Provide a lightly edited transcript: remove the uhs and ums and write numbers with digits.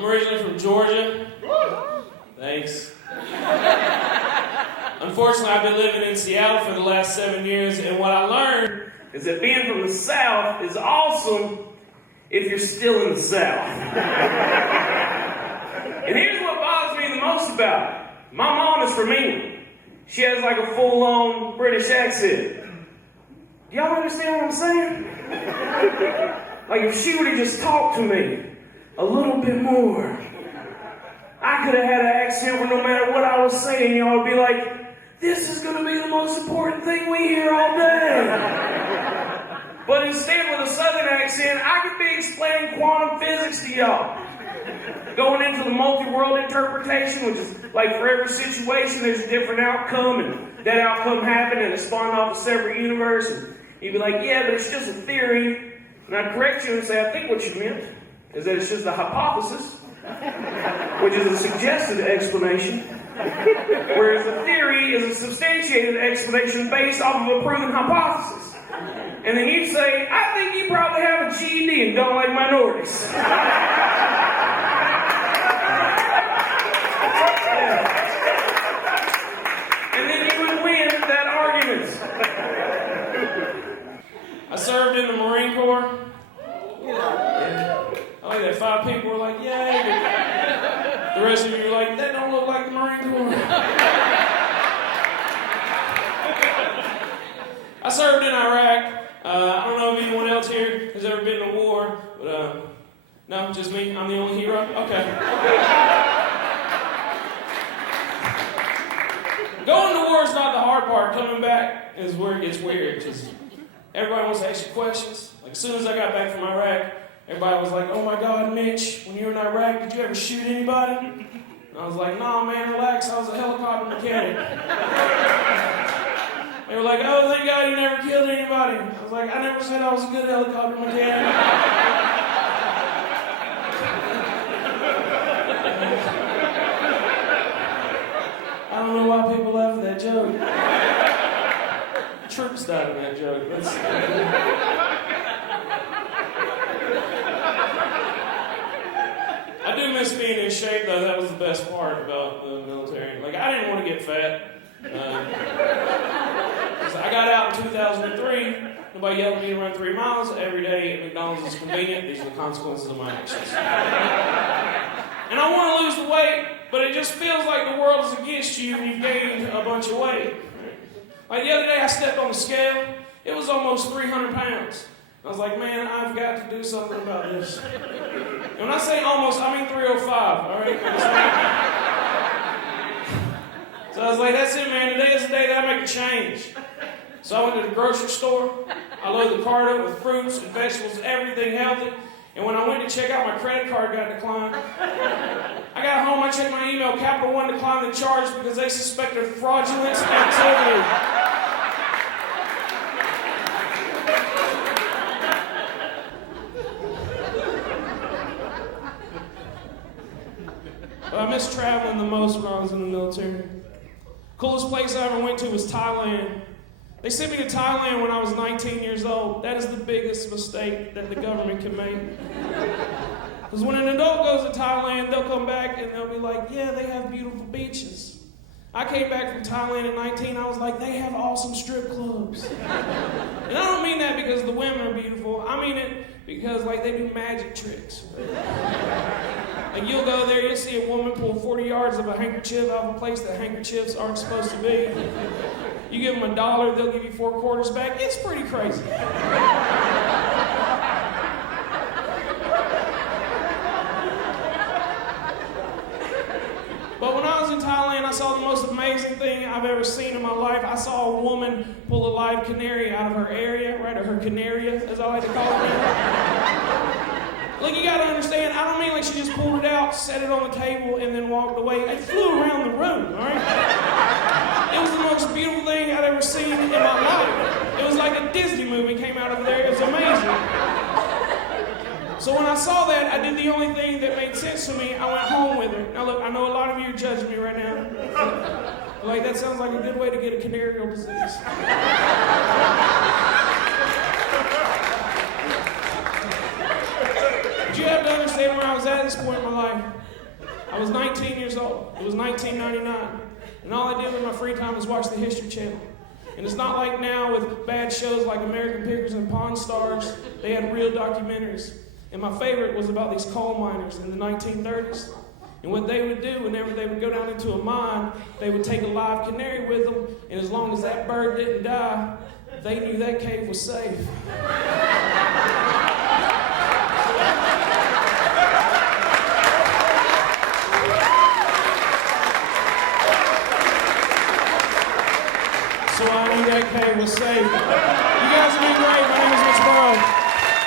I'm originally from Georgia. Thanks. Unfortunately, I've been living in Seattle for the last 7 years, and what I learned is that being from the South is awesome if you're still in the South. And here's what bothers me the most about it. My mom is from England. She has like a full-on British accent. Do y'all understand what I'm saying? Like if she would have just talked to me a little bit more, I could have had an accent where no matter what I was saying, y'all would be like, this is going to be the most important thing we hear all day. But instead, with a Southern accent, I could be explaining quantum physics to y'all. Going into the multi-world interpretation, which is like for every situation, there's a different outcome, and that outcome happened, and it spawned off a separate universe. And you'd be like, yeah, but it's just a theory. And I'd correct you and say, I think what you meant is that it's just a hypothesis, which is a suggested explanation, whereas a theory is a substantiated explanation based off of a proven hypothesis. And then you'd say, I think you probably have a GED and don't like minorities. And then you would win that argument. I served in the Marine Corps. I like that 5 people were like, yay. The rest of you were like, that don't look like the Marine Corps. I served in Iraq. I don't know if anyone else here has ever been to war, but no, just me. I'm the only hero? Okay. Going to war is not the hard part. Coming back is where it gets weird, because everybody wants to ask you questions. Like, as soon as I got back from Iraq, everybody was like, oh my God, Mitch, when you were in Iraq, did you ever shoot anybody? And I was like, nah, man, relax, I was a helicopter mechanic. They were like, oh, thank God you never killed anybody. I was like, I never said I was a good helicopter mechanic. I don't know why people laugh at that joke. Troops died in that joke. I do miss being in shape, though. That was the best part about the military. Like, I didn't want to get fat. I got out in 2003. Nobody yelled at me to run 3 miles every day at McDonald's is convenient. These are the consequences of my actions. And I want to lose the weight, but it just feels like the world is against you and you've gained a bunch of weight. Like the other day, I stepped on the scale. It was almost 300 pounds. I was like, man, I've got to do something about this. And when I say almost, I mean 305, all right? So I was like, that's it, man. Today is the day that I make a change. So I went to the grocery store. I loaded the cart up with fruits and vegetables, everything healthy. And when I went to check out, my credit card got declined. I got home, I checked my email. Capital One declined the charge because they suspected fraudulent activity. But I miss traveling the most when I was in the military. Coolest place I ever went to was Thailand. They sent me to Thailand when I was 19 years old. That is the biggest mistake that the government can make. Because when an adult goes to Thailand, they'll come back and they'll be like, yeah, they have beautiful beaches. I came back from Thailand at 19, I was like, they have awesome strip clubs. And I don't mean that because the women are beautiful. I mean it because like they do magic tricks. Like you'll go there, you'll see a woman pull 40 yards of a handkerchief out of a place that handkerchiefs aren't supposed to be. You give them $1, they'll give you 4 quarters back. It's pretty crazy. But when I was in Thailand, I saw the most amazing thing I've ever seen in my life. I saw a woman pull a live canary out of her area, right, or her canaria, as I like to call it now. Look, you gotta understand, I don't mean like she just pulled it out, set it on the table, and then walked away. It flew around the room, all right? It was the most beautiful thing I'd ever seen in my life. It was like a Disney movie came out of there. It was amazing. So when I saw that, I did the only thing that made sense to me. I went home with her. Now look, I know a lot of you are judging me right now. Like, that sounds like a good way to get a canarial disease. But you have to understand, understand where I was at this point in my life. I was 19 years old. It was 1999. And all I did with my free time was watch the History Channel. And it's not like now with bad shows like American Pickers and Pawn Stars. They had real documentaries. And my favorite was about these coal miners in the 1930s. And what they would do whenever they would go down into a mine, they would take a live canary with them. And as long as that bird didn't die, they knew that cave was safe. So I knew that cave was safe.